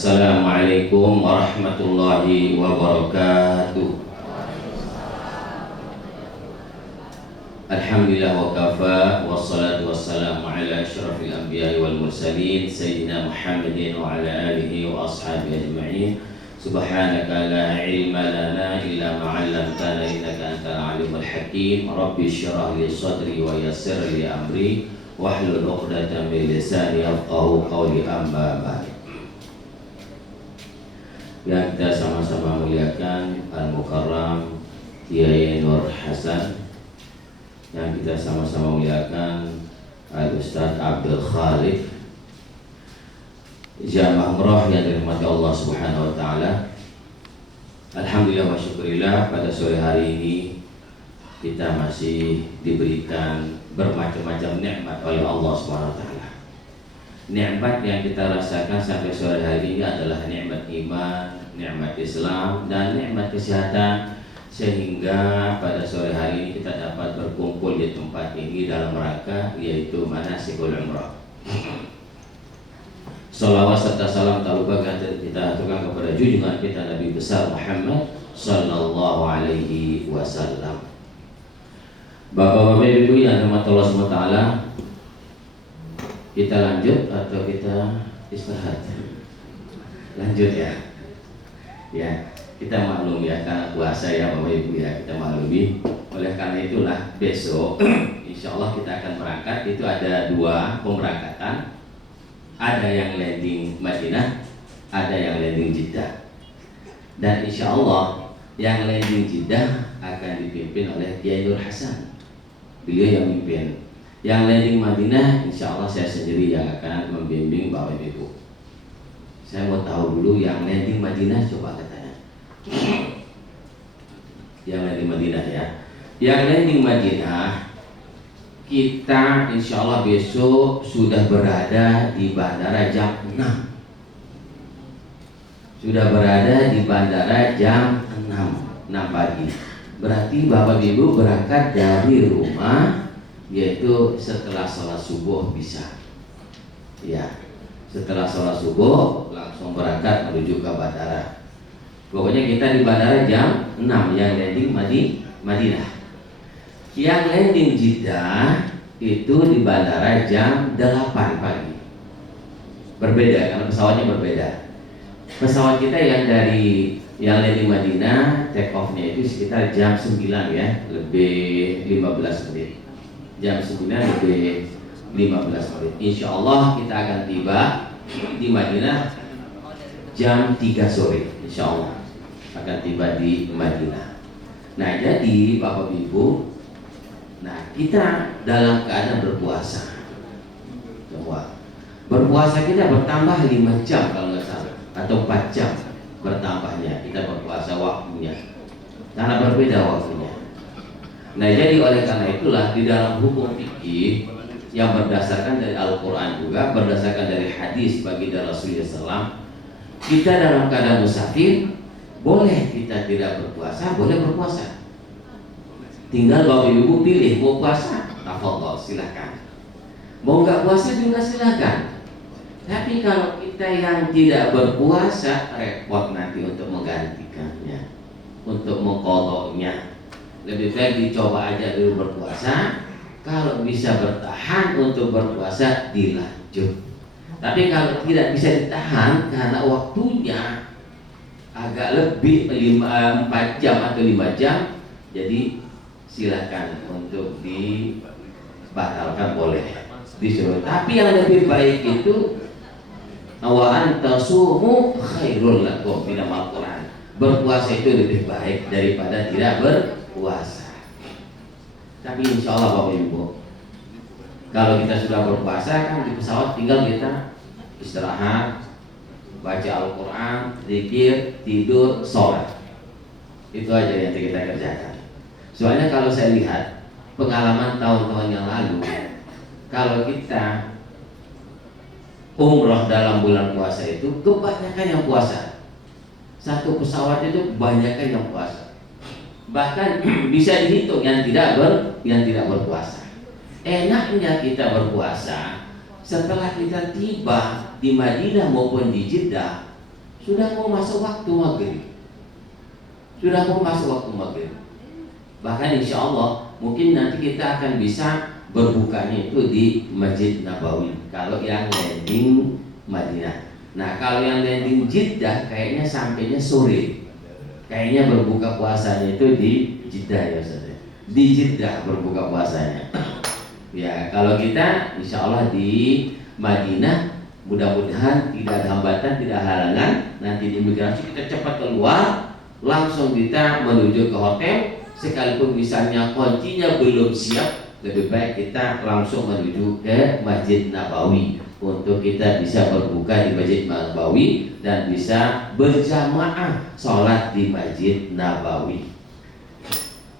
Assalamualaikum warahmatullahi wabarakatuh. Alhamdulillah wa kafa, wassalatu wassalamu ala asyrafil anbiya'i wal mursalin Sayyidina Muhammadin wa ala alihi wa ashabihi ajma'in. Subhanaka la ilma lana illa ma 'allamtana innaka antal alimul hakim. Rabbi shrah li sadri wa yassir li amri wahlul 'uqdatam min lisani yafqahu qawli, amma ba'd. Yang kita sama-sama muliakan Al-Mukarram Kiai Nur Hasan, yang kita sama-sama muliakan Al-Ustaz Abdul Khaliq, jamaah umrah yang dirahmati Allah Subhanahu wa taala. Alhamdulillah wa syukurillah, pada sore hari ini kita masih diberikan bermacam-macam nikmat oleh Allah Subhanahu wa taala. Nikmat yang kita rasakan sampai sore hari ini adalah nikmat iman, nikmat Islam, dan nikmat kesehatan, sehingga pada sore hari ini kita dapat berkumpul di tempat ini dalam rangka yaitu manasikul umrah. Salawat serta salam tak lupa kita aturkan kepada junjungan kita Nabi besar Muhammad sallallahu alaihi wasallam. Bapak-bapak, Ibu yang dirahmati Allah Subhanahu wa taala, kita lanjut atau kita istirahat? Lanjut ya. Ya, kita maklum ya, karena puasa ya Bapak Ibu ya, kita maklumi. Oleh karena itulah besok insya Allah kita akan berangkat. Itu ada dua pemberangkatan, ada yang landing Madinah, ada yang landing Jeddah. Dan insya Allah yang landing Jeddah akan dipimpin oleh Kiai Nur Hasan, beliau yang mimpin. Yang landing Madinah insya Allah saya sendiri yang akan membimbing Bapak Ibu. Saya mau tahu dulu yang landing Madinah, coba katanya. Yang landing Madinah ya. Yang landing Madinah, kita insya Allah besok sudah berada di bandara jam 6. Sudah berada di bandara jam 6 pagi. Berarti Bapak Ibu berangkat dari rumah, yaitu setelah sholat subuh bisa. Ya, setelah sholat subuh langsung berangkat menuju ke bandara. Pokoknya kita di bandara jam 6, yang landing Madinah. Yang landing Jeddah itu di bandara jam 8 pagi. Berbeda karena pesawatnya berbeda. Pesawat kita yang landing Madinah, take off-nya itu sekitar jam 9 ya, lebih 15 menit. Jam 9 lebih 15 menit. Insya Allah kita akan tiba di Madinah jam 3 sore. Insya Allah akan tiba di Madinah. Nah, jadi Bapak Ibu, nah kita dalam keadaan berpuasa. Semua berpuasa kita bertambah 5 jam kalau nggak salah, atau 4 jam bertambahnya kita berpuasa waktunya, karena berbeda waktunya. Nah, jadi oleh karena itulah di dalam hukum fikih yang berdasarkan dari Al-Quran juga berdasarkan dari hadis baginda Rasulullah SAW, kita dalam keadaan musafir boleh kita tidak berpuasa, boleh berpuasa. Tinggal Bapak Ibu pilih mau puasa, tafadhol silakan. Mau nggak puasa juga silakan. Tapi kalau kita yang tidak berpuasa, repot nanti untuk menggantikannya, untuk mengqadha'nya. Lebih baik dicoba aja dulu berpuasa. Kalau bisa bertahan untuk berpuasa, dilanjut. Tapi kalau tidak bisa ditahan karena waktunya agak lebih 4 jam atau 5 jam, jadi silakan untuk dibatalkan, boleh disuruh. Tapi yang lebih baik itu wa antasumu khairul lakum min al-Qur'an. Berpuasa itu lebih baik daripada tidak berpuasa. Tapi insya Allah Bapak Ibu, kalau kita sudah berpuasa kan di pesawat tinggal kita istirahat, baca Al-Quran, zikir, tidur, sholat. Itu aja yang kita kerjakan. Soalnya kalau saya lihat pengalaman tahun-tahun yang lalu, kalau kita umroh dalam bulan puasa itu kebanyakan yang puasa. Satu pesawat itu kebanyakan yang puasa. Bahkan bisa dihitung yang tidak berpuasa. Enaknya kita berpuasa setelah kita tiba di Madinah maupun di Jeddah, sudah mau masuk waktu maghrib. Sudah mau masuk waktu maghrib. Bahkan insya Allah mungkin nanti kita akan bisa berbukanya itu di Masjid Nabawi kalau yang landing Madinah. Nah kalau yang landing Jeddah kayaknya sampainya sore. Kayaknya berbuka puasanya itu di Jeddah ya Ustaz. Di Jeddah berbuka puasanya. Ya kalau kita insya Allah di Madinah, mudah-mudahan tidak ada hambatan, tidak halangan. Nanti di imigrasi kita cepat keluar, langsung kita menuju ke hotel. Sekalipun misalnya kuncinya belum siap, lebih baik kita langsung menuju ke Masjid Nabawi untuk kita bisa berbuka di Masjid Nabawi dan bisa berjamaah sholat di Masjid Nabawi.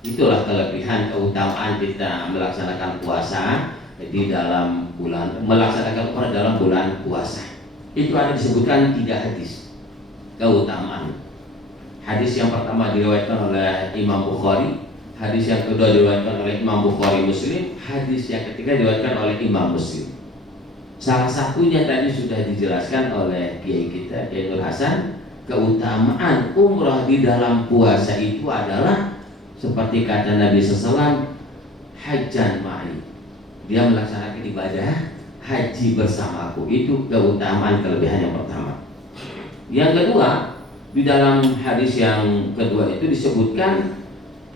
Itulah kelebihan keutamaan kita melaksanakan puasa di dalam bulan, melaksanakan umrah dalam bulan puasa. Itu ada disebutkan 3 hadis keutamaan. Hadis yang pertama diriwayatkan oleh Imam Bukhari, hadis yang kedua diriwayatkan oleh Imam Bukhari Muslim, hadis yang ketiga diriwayatkan oleh Imam Muslim. Salah satunya tadi sudah dijelaskan oleh kiai kita, Kiai Nur Hasan. Keutamaan umrah di dalam puasa itu adalah seperti kata Nabi SAW, hajjan ma'i. Dia melaksanakan ibadah haji bersamaku. Itu keutamaan kelebihan yang pertama. Yang kedua, di dalam hadis yang kedua itu disebutkan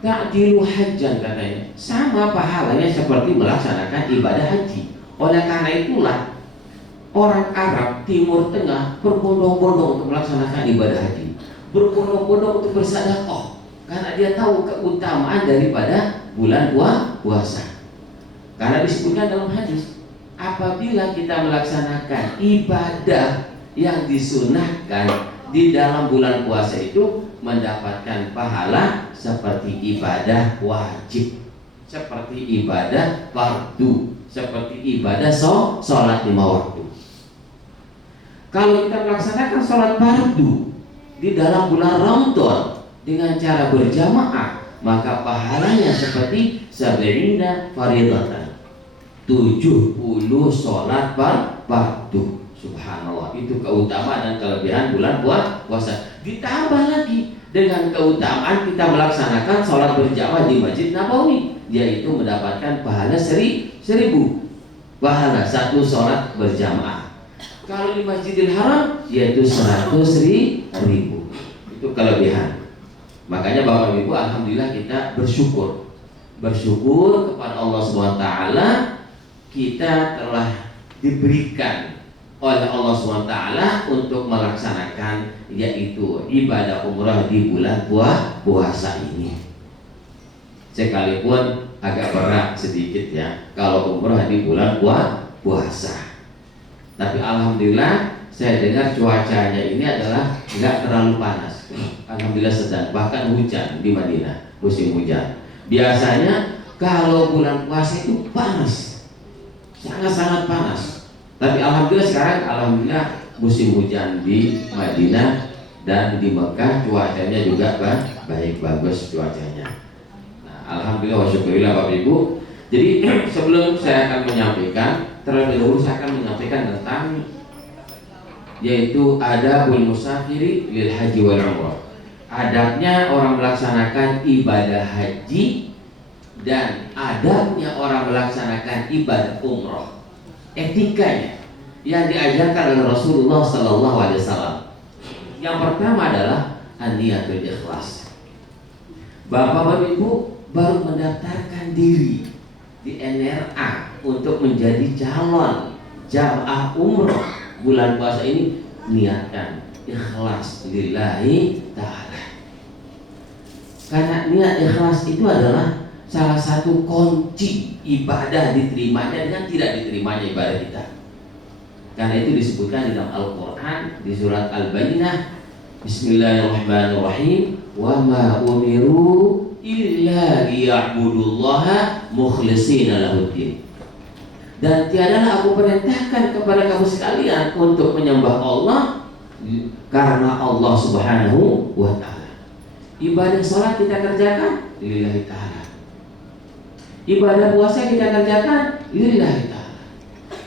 ta'dilu hajjan, katanya sama pahalanya seperti melaksanakan ibadah haji. Oleh karena itulah orang Arab Timur Tengah berbondong-bondong untuk melaksanakan ibadah haji, berbondong-bondong untuk bersedekah karena dia tahu keutamaan daripada bulan puasa. Karena disebutkan dalam hadis, apabila kita melaksanakan ibadah yang disunahkan di dalam bulan puasa itu mendapatkan pahala seperti ibadah wajib, seperti ibadah fardu, seperti ibadah sholat 5 waktu. Kalau kita melaksanakan sholat fardu di dalam bulan Ramadan dengan cara berjamaah, maka pahalanya seperti sabiina faridatan, 70 sholat fardu. Subhanallah, itu keutamaan dan kelebihan bulan puasa. Ditambah lagi dengan keutamaan kita melaksanakan sholat berjamaah di Masjid Nabawi, yaitu mendapatkan pahala 1000 pahala 1 sholat berjamaah. Kalau di Masjidil Haram yaitu 100.000. Itu kelebihan. Makanya Bapak Ibu, alhamdulillah kita bersyukur kepada Allah SWT, kita telah diberikan oleh Allah SWT untuk melaksanakan yaitu ibadah umrah di bulan puasa ini. Sekalipun agak berat sedikit ya kalau umrah di bulan puasa, tapi alhamdulillah saya dengar cuacanya ini adalah nggak terlalu panas. Alhamdulillah sedang, bahkan hujan di Madinah, musim hujan. Biasanya kalau bulan puasa itu panas, sangat-sangat panas. Tapi alhamdulillah sekarang alhamdulillah musim hujan di Madinah dan di Mekah cuacanya juga baik, bagus cuacanya. Nah, alhamdulillah wa syukurillah Bapak Ibu. Jadi sebelum saya akan menyampaikan, terlebih dahulu saya akan menyampaikan tentang yaitu adabul musafiri lil haji wal umrah. Adabnya orang melaksanakan ibadah haji dan adabnya orang melaksanakan ibadah umrah. Etikanya yang diajarkan oleh Rasulullah Sallallahu Alaihi Wasallam. Yang pertama adalah an-niyatul ikhlas. Bapak Ibu baru mendaftarkan diri di NRA untuk menjadi calon jamaah umroh bulan puasa ini, niatkan ikhlas lillahi ta'ala. Karena niat ikhlas itu adalah salah satu kunci ibadah diterimanya dan tidak diterimanya ibadah kita. Karena itu disebutkan di dalam Al-Quran di surat Al-Bayyinah, Bismillahirrahmanirrahim, wa ma umiru illa liya'budullaha mukhlishina lahuddin. Dan tiadalah aku perintahkan kepada kamu sekalian untuk menyembah Allah karena Allah Subhanahu wa ta'ala. Ibadah salat kita kerjakan lillahi ta'ala. Ibadah puasa kita kerjakan lillahi ta'ala.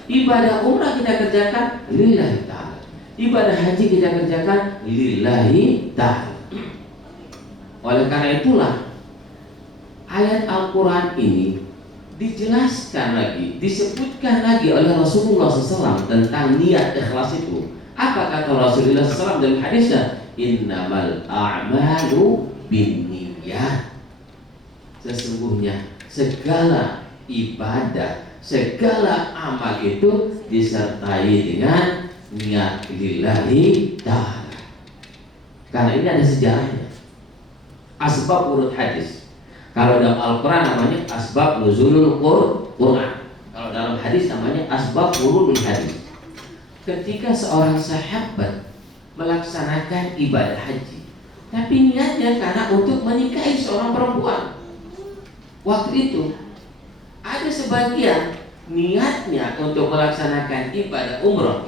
Ibadah umrah kita kerjakan lillahi ta'ala. Ibadah haji kita kerjakan lillahi ta'ala. Oleh karena itulah ayat Al-Quran ini dijelaskan lagi, disebutkan lagi oleh Rasulullah SAW tentang niat ikhlas itu. Apa kata Rasulullah SAW dalam hadisnya? Innamal a'malu binniyat. Sesungguhnya segala ibadah, segala amal itu disertai dengan niat lillahi ta'ala. Karena ini ada sejarahnya. Asbab urut hadis. Kalau dalam Al-Quran namanya asbab nuzulul Quran. Kalau dalam hadis namanya asbab urudul hadis. Ketika seorang sahabat melaksanakan ibadah haji, tapi niatnya karena untuk menikahi seorang perempuan. Waktu itu ada sebagian niatnya untuk melaksanakan ibadah umrah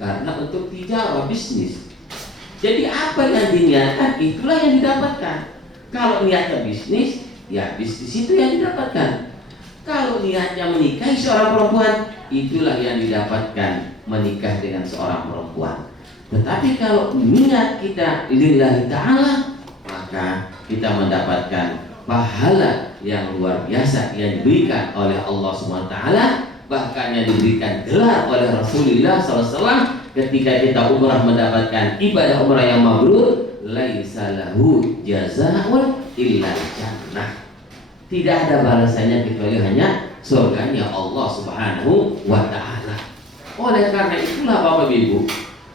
karena untuk tijarah bisnis. Jadi apa yang diniatkan itulah yang didapatkan. Kalau niatnya bisnis, ya bisnis itu yang didapatkan. Kalau niatnya menikahi seorang perempuan, itulah yang didapatkan, menikah dengan seorang perempuan. Tetapi kalau niat kita lillahi ta'ala, maka kita mendapatkan pahala yang luar biasa yang diberikan oleh Allah SWT, bahkan yang diberikan gelar oleh Rasulullah SAW ketika kita umrah mendapatkan ibadah umrah yang mabrur. Laisa lahu jazaa'un illa jannah. Tidak ada balasannya kecuali hanya surganya Allah Subhanahu wa ta'ala. Oleh karena itulah Bapak Ibu,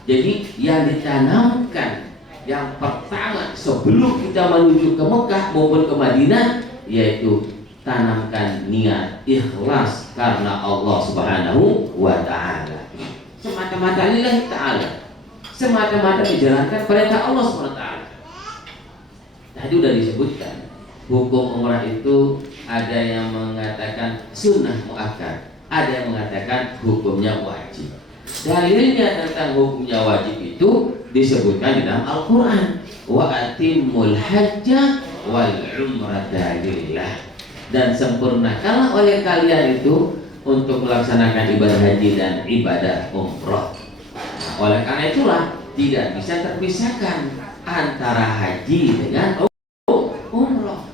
jadi yang ditanamkan yang pertama sebelum kita menuju ke Mekah maupun ke Madinah, yaitu tanamkan niat ikhlas karena Allah Subhanahu wa ta'ala. Semata-mata lillahi ta'ala, semata-mata menjalankan perintah Allah SWT. Tadi sudah disebutkan hukum umrah itu ada yang mengatakan sunnah muakkad, ada yang mengatakan hukumnya wajib. Dalilnya tentang hukumnya wajib itu disebutkan di dalam Al-Quran, wa atimmul hajja wal umrata lillah, dan sempurnakanlah oleh kalian itu untuk melaksanakan ibadah haji dan ibadah umrah. Oleh karena itulah tidak bisa terpisahkan antara haji dengan umrah.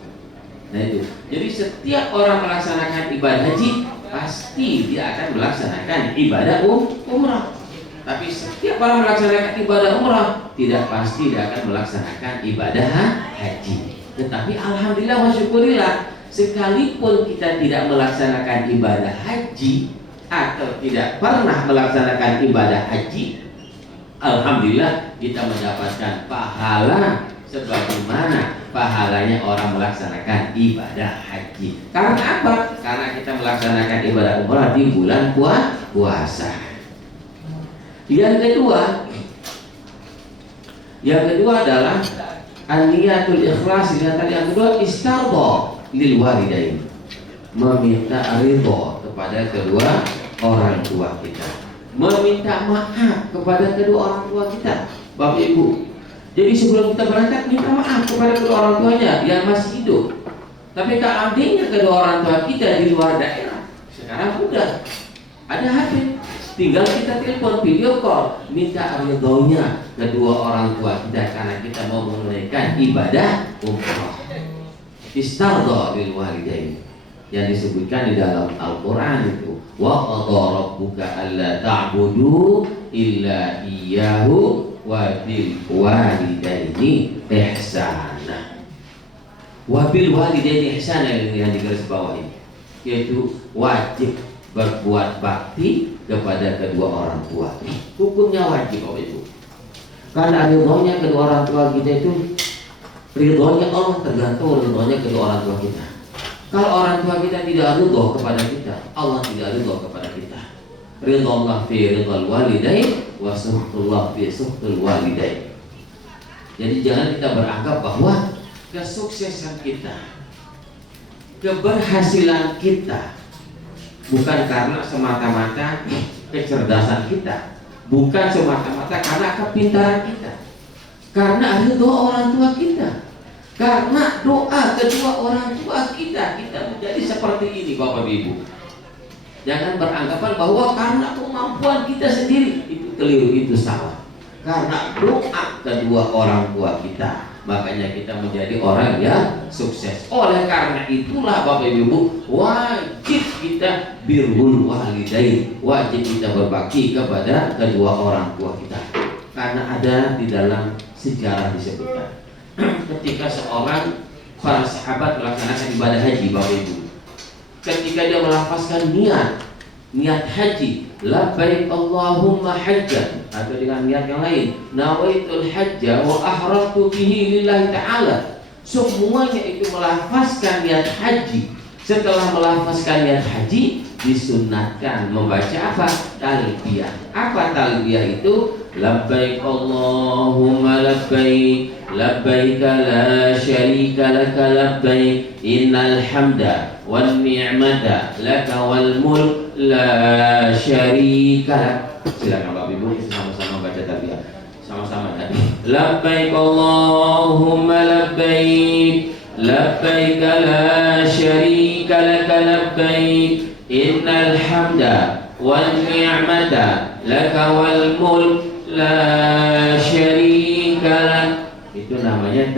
Nah itu. Jadi setiap orang melaksanakan ibadah haji pasti dia akan melaksanakan ibadah umrah. Tapi setiap orang melaksanakan ibadah umrah tidak pasti dia akan melaksanakan ibadah haji. Tetapi alhamdulillah wa syukurillah, sekalipun kita tidak melaksanakan ibadah haji atau tidak pernah melaksanakan ibadah haji, alhamdulillah kita mendapatkan pahala sebagaimana pahalanya orang melaksanakan ibadah haji. Karena apa? Karena kita melaksanakan ibadah umrah di bulan puasa. Yang kedua adalah an-niyatul ikhlas. Yang kedua istardo lil walidain, meminta ridho kepada kedua orang tua kita, meminta maaf kepada kedua orang tua kita, Bapak Ibu. Jadi sebelum kita berangkat minta maaf kepada kedua orang tuanya yang masih hidup. Tapi kalau adanya kedua orang tua kita di luar daerah, sekarang udah ada HP, tinggal kita telepon, video call, minta ridhonya kedua orang tua kita karena kita mau menunaikan ibadah umrah. Istardo lil walidain yang disebutkan di dalam Al-Quran itu, wa qadha rabbuka alla ta'budu illa iyyahu wa bil walidaini ihsana. Wa bil walidaini ihsana yang digaris bawahi, yaitu wajib berbuat bakti kepada kedua orang tua. Hukumnya wajib Bapak Ibu. Karena ridhonya kedua orang tua kita itu, ridhonya Allah tergantung ridhonya kedua orang tua kita. Kalau orang tua kita tidak ridho kepada kita, Allah tidak ridho kepada kita. Ridho Allah fi ridhal walidain wa suhtullah fi suhtul walidain. Jadi jangan kita beranggap bahwa kesuksesan kita, keberhasilan kita bukan karena semata-mata kecerdasan kita, bukan semata-mata karena kepintaran kita, karena ridho orang tua kita, karena doa kedua orang tua kita menjadi seperti ini Bapak Ibu. Jangan beranggapan bahwa karena kemampuan kita sendiri, itu keliru, itu salah. karena doa kedua orang tua kita. Makanya kita menjadi orang yang sukses. Oleh karena itulah Bapak Ibu, wajib kita birrul walidain, wajib kita berbakti kepada kedua orang tua kita. Karena ada di dalam sejarah disebutkan ketika seorang para sahabat melaksanakan ibadah haji Bapak Ibu, ketika dia melafazkan niat haji, labbaik Allahumma hajjan, atau dengan niat yang lain, nawaitul hajja wa ahramtu bihi lillahi ta'ala. Semuanya itu melafazkan niat haji. Setelah melafazkan niat haji, disunnahkan membaca apa? Talbiyah. Apa talbiyah itu? Labbaik Allahumma labbaik, labbaik la syarika laka labbaik, innal hamda wan ni'mata laka wal mulk la syarika lak. Silakan Bapak Ibu kita sama-sama baca talbiyah. Sama-sama ya. Labbaik Allahumma labbaik, labbaik la syarika laka labbaik, innal hamda wan ni'mata laka wal mulk la syarika lak. Itu namanya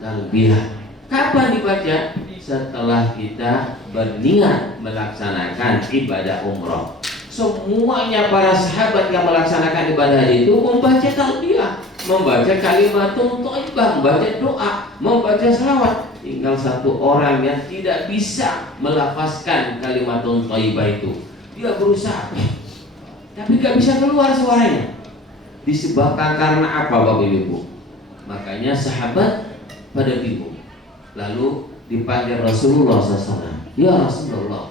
talbiyah. Kapan dibaca? Setelah kita berniat melaksanakan ibadah umroh. Semuanya para sahabat yang melaksanakan ibadah haji itu membaca talbiyah, membaca kalimatun thayyibah, membaca doa, membaca salawat. Tinggal satu orang yang tidak bisa melafazkan kalimatun thayyibah itu. Dia berusaha, tapi gak bisa keluar suaranya. Disebabkan karena apa Bapak Ibu? Makanya sahabat pada bingung. Lalu dipanggil Rasulullah SAW. Ya Rasulullah,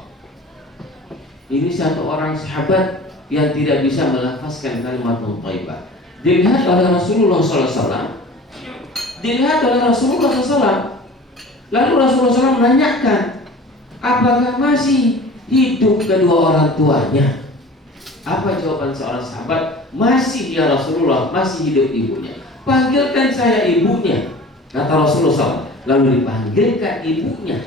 ini satu orang sahabat yang tidak bisa melafazkan kalimatun thayyibah. Dilihat oleh Rasulullah SAW. Dilihat oleh Rasulullah SAW. Lalu Rasulullah SAW menanyakan, apakah masih hidup kedua orang tuanya? Apa jawaban seorang sahabat? Masih ya Rasulullah, masih hidup ibunya. Panggilkan saya ibunya, kata Rasulullah SAW. Lalu dipanggilkan ibunya.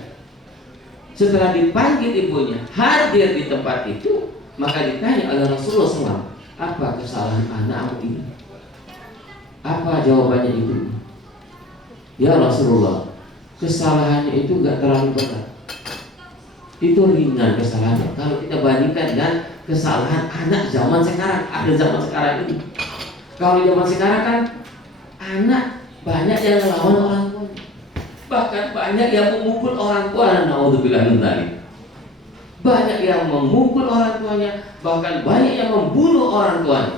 Setelah dipanggil ibunya, hadir di tempat itu, maka ditanya oleh Rasulullah SAW, apa kesalahan anakmu ini? Apa jawabannya ibu? Ya Rasulullah, kesalahannya itu gak terlalu berat. Itu ringan kesalahannya. Kalau kita bandingkan dengan kesalahan anak zaman sekarang, ada zaman sekarang ini. Kalau zaman sekarang kan anak banyak yang melawan orang tua, bahkan banyak yang memukul orang tua. Naudzubillah min dzalik. Banyak yang memukul orang tuanya, bahkan banyak yang membunuh orang tuanya.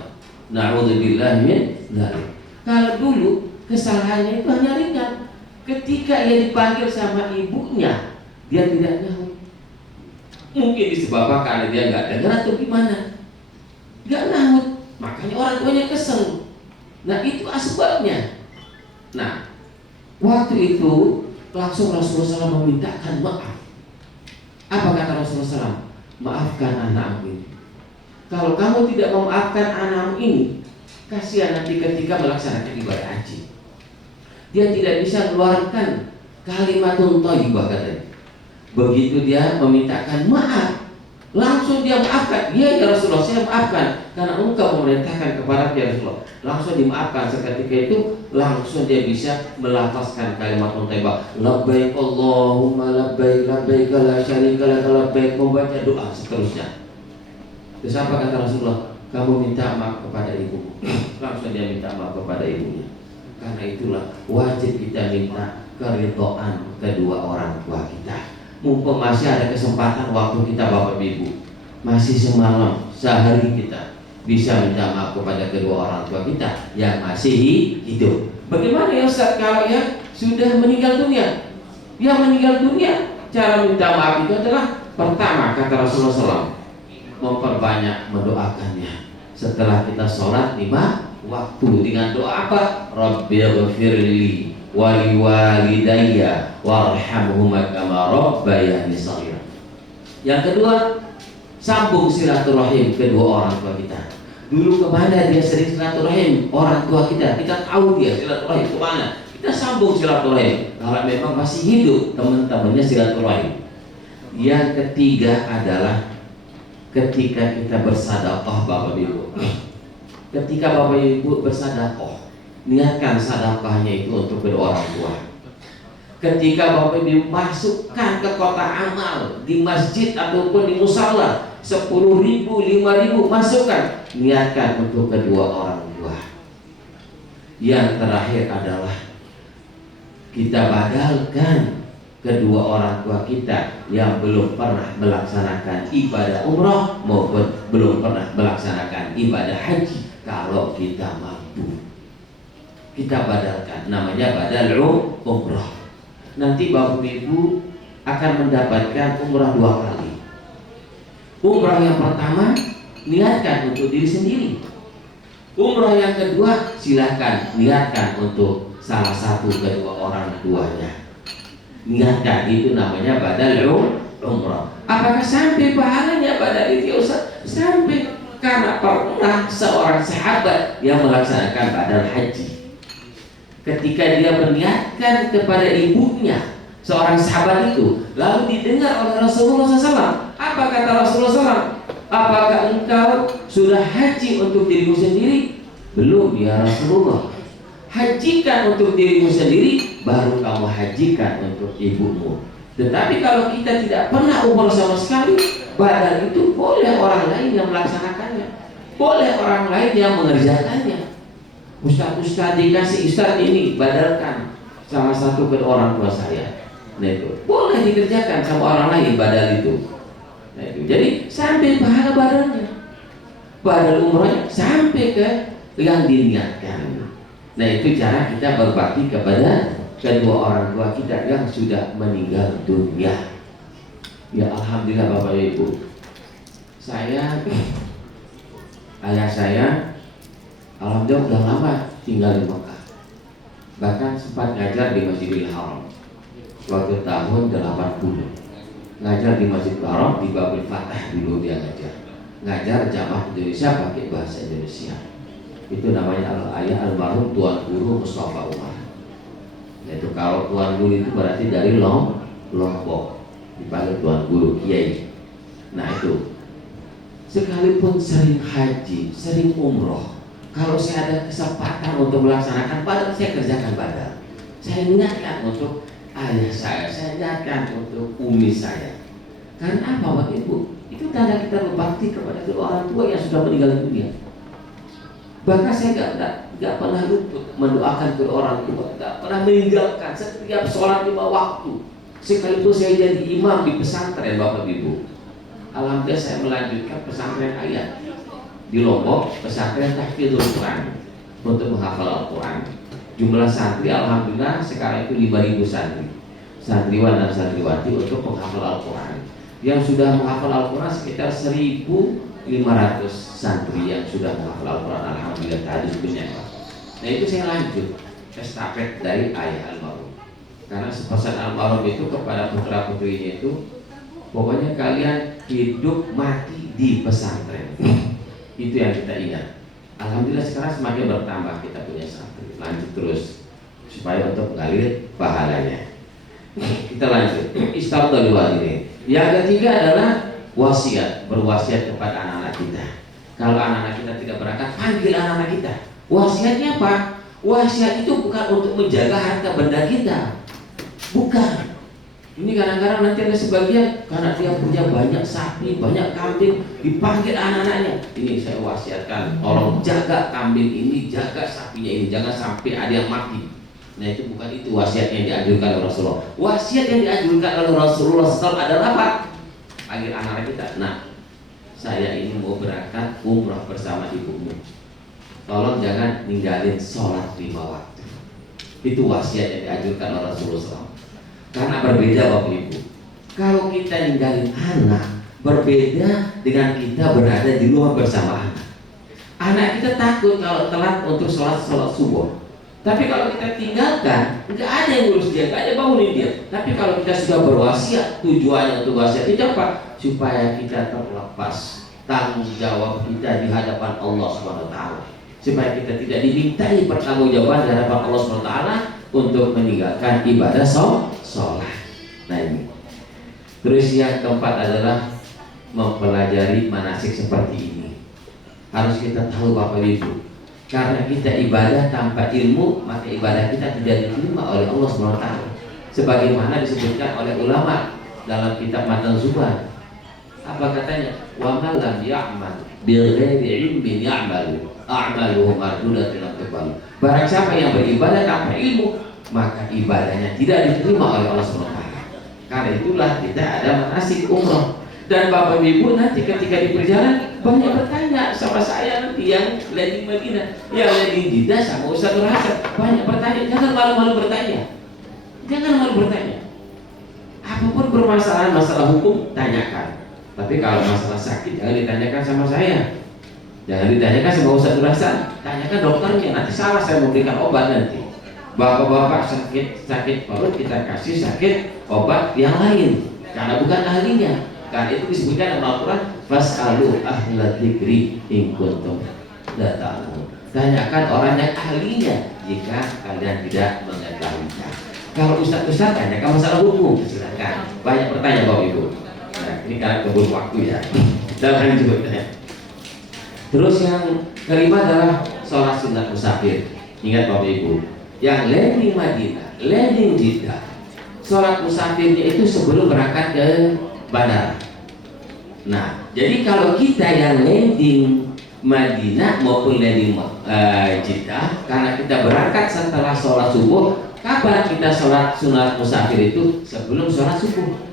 Naudzubillah min dzalik. Kalau dulu kesalahannya itu hanya ringan. Ketika ia dipanggil sama ibunya, dia tidak nyaut. Mungkin disebabkan karena dia nggak dengar atau gimana, nggak nyaut. Makanya orang tuanya kesel. Nah itu asbabnya. Nah waktu itu langsung Rasulullah SAW memintakan maaf. Apa kata Rasulullah SAW? Maafkan anakmu ini. Kalau kamu tidak memaafkan anakmu ini, kasihan nanti ketika melaksanakan ibadah haji, dia tidak bisa mengeluarkan kalimatun thayyibah katanya. Begitu dia memintakan maaf, langsung dia maafkan. Iya ya Rasulullah, saya maafkan karena engkau memerintahkan kepada ya Rasulullah. Langsung dimaafkan. Seketika itu langsung dia bisa melafazkan kalimatun thayyibah. Labbaik Allahumma labbaik, labbaik la syarika lak labbaik, membaca doa seterusnya. Terus apa kata Rasulullah? Kamu minta maaf kepada ibumu. Langsung dia minta maaf kepada ibunya. Karena itulah wajib kita minta keridhaan kedua orang tua kita. Mumpung masih ada kesempatan waktu kita Bapak Ibu, masih semalam sehari kita bisa minta maaf kepada kedua orang tua kita yang masih hidup. Bagaimana ya Ustaz kalau yang sudah meninggal dunia? Yang meninggal dunia, cara minta maaf itu adalah pertama kata Rasulullah SAW, memperbanyak mendoakannya. Setelah kita sholat 5 waktu dengan doa apa? Rabbighfirli wali walidayya warhamhuma kama rabbayani shaghira. Yang kedua, sambung silaturahim kedua orang tua kita. Dulu kemana dia sering silaturahim orang tua kita? Kita tahu dia silaturahim kemana? Kita sambung silaturahim. Kalau memang masih hidup teman-temannya silaturahim. Yang ketiga adalah ketika kita bersedekah Bapak Ibu. Ketika Bapak Ibu bersedekah, niatkan sedekahnya itu untuk kedua orang tua. Ketika Bapak Ibu masukkan ke kotak amal di masjid ataupun di musala 10.000, 5.000 masukkan, niatkan untuk kedua orang tua. Yang terakhir adalah kita badalkan kedua orang tua kita yang belum pernah melaksanakan ibadah umrah maupun belum pernah melaksanakan ibadah haji. Kalau kita mampu, kita badalkan, namanya badal umrah. Nanti Bapak Ibu akan mendapatkan umrah 2 kali. Umrah yang pertama niatkan untuk diri sendiri. Umrah yang kedua silakan niatkan untuk salah satu kedua orang tuanya. Niatkan, itu namanya badal umrah. Apakah sampai pahalanya badal itu Ustaz? Sampai, karena pernah seorang sahabat yang melaksanakan badal haji. Ketika dia meniatkan kepada ibunya, seorang sahabat itu, lalu didengar oleh Rasulullah SAW. Apa kata Rasulullah SAW? Apakah engkau sudah haji untuk dirimu sendiri? Belum ya Rasulullah. Hajikan untuk dirimu sendiri, baru kamu hajikan untuk ibumu. Tetapi kalau kita tidak pernah umrah sama sekali, badal itu boleh orang lain yang melaksanakannya, boleh orang lain yang mengerjakannya. Ustaz dikasih, Ustaz ini badalkan salah satu ke orang tua saya. Nah itu boleh dikerjakan sama orang lain badal itu. Nah itu, jadi sampai pahala badalnya, badal umrahnya sampai ke yang diniatkan. Nah itu cara kita berbakti kepada kedua orang tua kita yang sudah meninggal dunia. Ya alhamdulillah Bapak Ibu, ayah saya alhamdulillah udah lama tinggal di Mekah. Bahkan sempat ngajar di Masjidil Haram waktu tahun 80. Ngajar di Masjidil Haram di Babul Fatah dulu dia ngajar jamaah Indonesia pakai bahasa Indonesia. Itu namanya ayah almarhum Tuan Guru Mustafa Umar. Yaitu kalau Tuan Guru itu berarti dari Lombok, dipanggil Tuan Guru Kiai. Nah itu, sekalipun sering haji, sering umroh, kalau saya ada kesempatan untuk melaksanakan badal, saya kerjakan badal. Saya niatkan untuk ayah saya niatkan untuk umi saya. Karena apa Bapak Ibu? Itu tanda kita berbakti kepada kedua orang tua yang sudah meninggal dunia. Bahkan saya gak pernah luput mendoakan kedua orang tua, gak pernah meninggalkan setiap sholat 5 waktu. Sekalipun saya jadi imam di pesantren Bapak Ibu, alhamdulillah saya melanjutkan pesantren ayah di Lombok, pesantren tahfidzul Quran untuk menghafal Al-Quran. Jumlah santri alhamdulillah sekarang itu 5.000 santri, santriwan dan santriwati untuk menghafal Al-Quran. Yang sudah menghafal Al-Quran sekitar 1.500 santri yang sudah menghafal Al-Quran, alhamdulillah tahajud menyapa. Nah itu saya lanjut estafet dari ayah almarhum. Karena pesan almarhum itu kepada putra putrinya itu, pokoknya kalian hidup mati di pesantren. Itu yang kita ingat. Alhamdulillah sekarang semakin bertambah kita punya santri. Lanjut terus supaya untuk mengalir pahalanya. Kita lanjut. Istafdul walidain. Yang ketiga adalah wasiat, berwasiat kepada anak-anak kita. Kalau anak-anak kita tidak berangkat, panggil anak-anak kita. Wasiatnya apa? Wasiat itu bukan untuk menjaga harta benda kita, bukan. Ini kadang-kadang nanti ada sebagian karena dia punya banyak sapi, banyak kambing, dipanggil anak-anaknya. Ini saya wasiatkan, tolong jaga kambing ini, jaga sapinya ini, jangan sampai ada yang mati. Nah itu bukan itu wasiat yang dianjurkan oleh Rasulullah. Wasiat yang dianjurkan oleh Rasulullah SAW adalah apa? Panggil anak kita. Nah, saya ini mau berangkat umrah bersama ibumu. Tolong jangan ninggalin sholat 5 waktu. Itu wasiat yang dianjurkan oleh Rasulullah SAW. Karena berbeda Bapak Ibu, kalau kita ninggalin anak, berbeda dengan kita berada di luar bersama anak. Anak kita takut kalau telat untuk sholat subuh. Tapi kalau kita tinggalkan, nggak ada yang ngurus dia, nggak ada bangunin dia. Tapi kalau kita sudah berwasiat, tujuannya untuk wasiat itu apa? Supaya kita terlepas tanggung jawab kita di hadapan Allah SWT. Supaya kita tidak dimintai pertanggungjawaban di hadapan Allah SWT untuk meninggalkan ibadah sholat. Nah ini. Terus yang keempat adalah mempelajari manasik seperti ini. harus kita tahu Bapak Ibu. Karena kita ibadah tanpa ilmu, maka ibadah kita tidak diterima oleh Allah SWT. Sebagaimana disebutkan oleh ulama dalam kitab Matan Zubat. Apa katanya? Wa man lam ya'mal bighairi ilmin ya'malu a'maluhu mardudatun aqbal. Barang siapa yang beribadah tanpa ilmu, maka ibadahnya tidak diterima oleh Allah SWT. Karena itulah kita ada manasik umrah. Dan Bapak Ibu nanti ketika di perjalanan banyak bertanya sama saya nanti yang lagi Madinah, yang lagi Jeddah sama Ustaz Nur Hasan, banyak bertanya. Jangan malu-malu bertanya. Jangan malu bertanya. Apapun permasalahan masalah hukum tanyakan. Tapi kalau masalah sakit jangan ditanyakan sama saya. Jangan ditanyakan sama Ustaz Nur Hasan, tanyakan dokternya. Nanti salah saya memberikan obat nanti. Bapak-bapak sakit perut kita kasih sakit obat yang lain karena bukan ahlinya. Karena itu disebutkan dalam Al-Quran, fas'alu ahla dzikri in kuntum la ta'lamun. Tanyakan orang yang ahlinya jika kalian tidak mengetahuinya. Kalau ustaz-ustaz tanyakan masalah hukum, silakan. Banyak pertanyaan Bapak Ibu. Nah, ini karena kebun waktu ya. Dan juga. Terus yang kelima adalah sholat sunat musafir. Ingat Bapak Ibu, yang landing Madinah, landing Jeddah, sholat musafirnya itu sebelum berangkat ke bandara. Nah, jadi kalau kita yang landing Madinah maupun landing Jeddah, karena kita berangkat setelah sholat subuh, kapan kita sholat sunat musafir itu? Sebelum sholat subuh.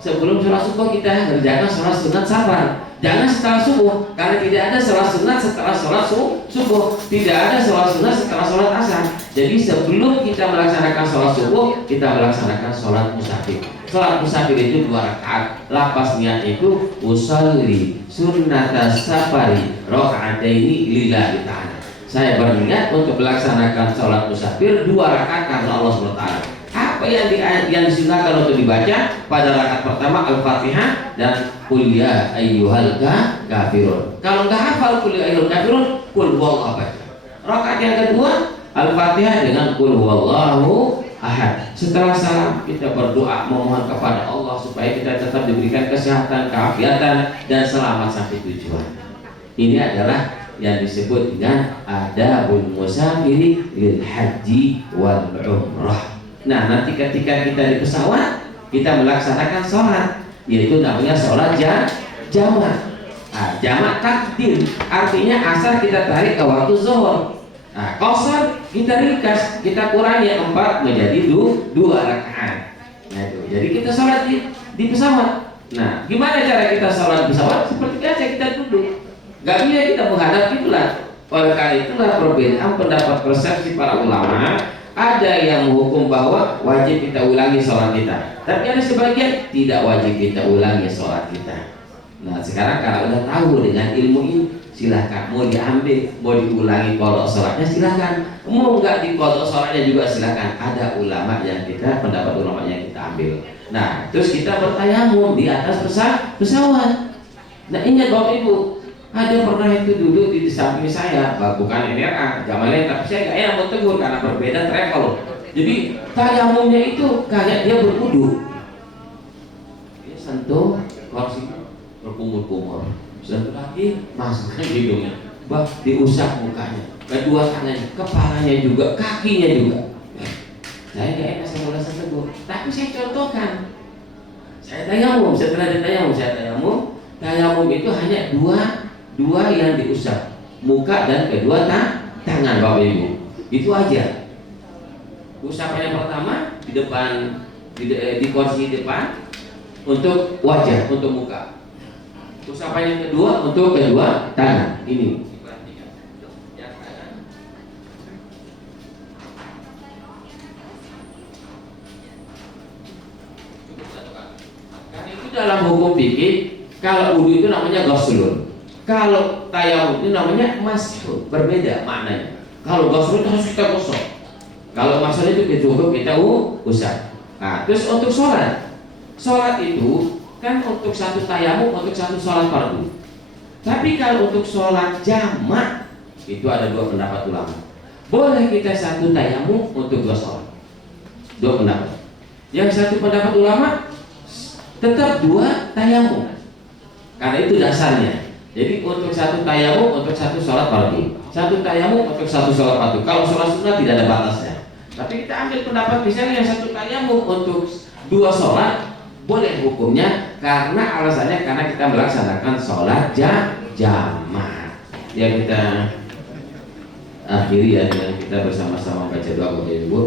Sebelum sholat subuh kita kerjakan sholat sunat safar. Jangan setelah subuh, karena tidak ada sholat sunat setelah sholat subuh, tidak ada sholat sunat setelah sholat asar. Jadi sebelum kita melaksanakan sholat subuh, kita melaksanakan sholat musafir. Sholat musafir itu 2 rakaat. Lapas niat itu usolli sunnata safari rakaataini lillahi ta'ala. Saya berniat untuk melaksanakan sholat musafir 2 rakaat karena Allah SWT. Apa yang disunahkan untuk dibaca pada rakaat pertama Al-Fatihah dan Qul ya ayyuhal kafirun. Kalau nggak hafal Qul ya ayyuhal kafirun, Qul huwallahu ahad. Rakaat yang kedua Al-Fatihah dengan Qul huwallahu ahad. Setelah salam kita berdoa memohon kepada Allah supaya kita tetap diberikan kesehatan, keafiatan dan selamat sampai tujuan. Ini adalah yang disebut dengan adabul musafiri lil haji wal umrah. Nah, nanti ketika kita di pesawat kita melaksanakan sholat, yaitu namanya sholat jamak. Nah, jamak takdim artinya asar kita tarik ke waktu zuhur. Nah, qasar kita ringkas, kita kurangi 4 menjadi 2 rakaat. Nah, itu. Jadi kita sholat di pesawat. Nah, gimana cara kita sholat di pesawat? Seperti biasa kita duduk. Gak bisa kita menghadap kiblat. Oleh karena itulah perbedaan pendapat persepsi para ulama. Ada yang menghukum bahwa wajib kita ulangi sholat kita, tapi ada sebagian tidak wajib kita ulangi sholat kita. Nah, sekarang kalau udah tahu dengan ilmu ini, silahkan mau diambil, mau diulangi kodok sholatnya silahkan, mau nggak dikodok sholatnya juga silahkan. Ada ulama yang kita, pendapat ulama yang kita ambil. Nah, terus kita bertayamum di atas pesawat. Nah, ingat Bapak Ibu, ada pernah itu duduk di samping saya, bukan NRA, zaman lain, tapi saya nggak enak mau tegur karena berbeda travel. Jadi tayamumnya itu kayak dia berwudu. Dia sentuh kursi berkumur-kumur, sentuh lagi masukkan hidungnya, diusap mukanya, kedua tangannya, kepalanya juga, kakinya juga. Saya nggak enak, saya mulai tegur, tapi saya contohkan. Saya tayamum, setelah tayamum itu hanya dua yang diusap, muka dan kedua tangan Bapak Ibu. Itu aja. Usapan yang pertama di depan di kursi depan untuk wajah, untuk muka. Usapan yang kedua untuk kedua tangan. Ini. Karena itu dalam hukum fikih, kalau wudu itu namanya ghuslun. Kalau tayamum itu namanya mas'hun, berbeda maknanya. Kalau ghuslun harus kita gosok. Kalau mas'hun itu cukup kita usap. Nah, terus untuk sholat itu kan untuk satu tayamum, untuk satu sholat fardu. Tapi kalau untuk sholat jamak itu ada 2 pendapat ulama. Boleh kita satu tayamum untuk 2 sholat. 2 pendapat. Yang satu pendapat ulama tetap 2 tayamum. Karena itu dasarnya. Jadi untuk satu tayamum untuk satu sholat fardu, satu tayamum untuk satu sholat fardu. Kalau sholat sunnah tidak ada batasnya. Tapi kita ambil pendapat misalnya yang satu tayamum untuk dua sholat boleh hukumnya karena alasannya karena kita melaksanakan sholat jamaah. Ya kita akhiri ya dengan kita bersama-sama baca doa Bapak Ibu.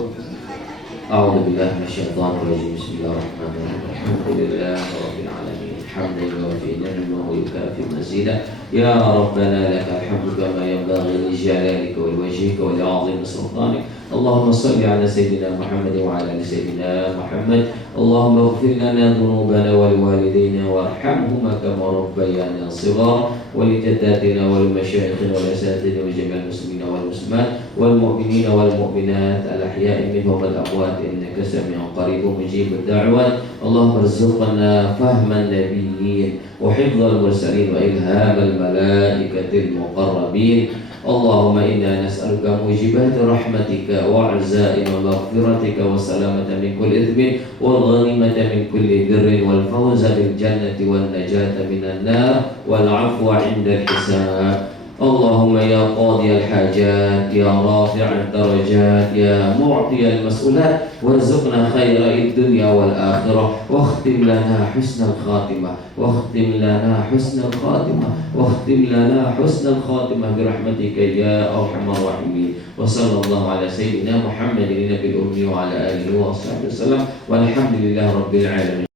A'udzubillahi minasyaitonir rajim. Bismillahirrahmanirrahim. Alhamdulillahirabbil alamin. حمدا يوافي نعمه ويكافئ مزيدا يا ربنا لك الحمد كما ينبغي لجلالك ولوجهك ولعظيم سلطانك اللهم صل على سيدنا محمد وعلى ال سيدنا محمد اللهم اغفر لنا ذنوبنا ولوالدينا وارحمهما كما ربيانا صغارا ولجداتنا ولمشايخنا والاساتذه وجميع المسلمين والمسلمات والمؤمنين والمؤمنات الاحياء منهم والاموات انك سميع قريب مجيب الدعوات اللهم ارزقنا فهم النبيين وحفظ المرسلين وإلهام الملائكة المقربين اللهم إنا نسألك موجبات رحمتك وعزائم مغفرتك والسلامة من كل إثم والغنيمة من كل بر والفوز بالجنة والنجاة من النار والعفو عند الحساب اللهم يا قاضي الحاجات يا رافع الدرجات يا معطي المسؤولات وارزقنا خير الدنيا والآخرة واختم لنا حسن الخاتمة واختم لنا حسن الخاتمة واختم لنا حسن الخاتمة برحمتك يا أرحم الراحمين وصلى الله على سيدنا محمد النبي الأمي وعلى آله وصحبه وسلم والحمد لله رب العالمين.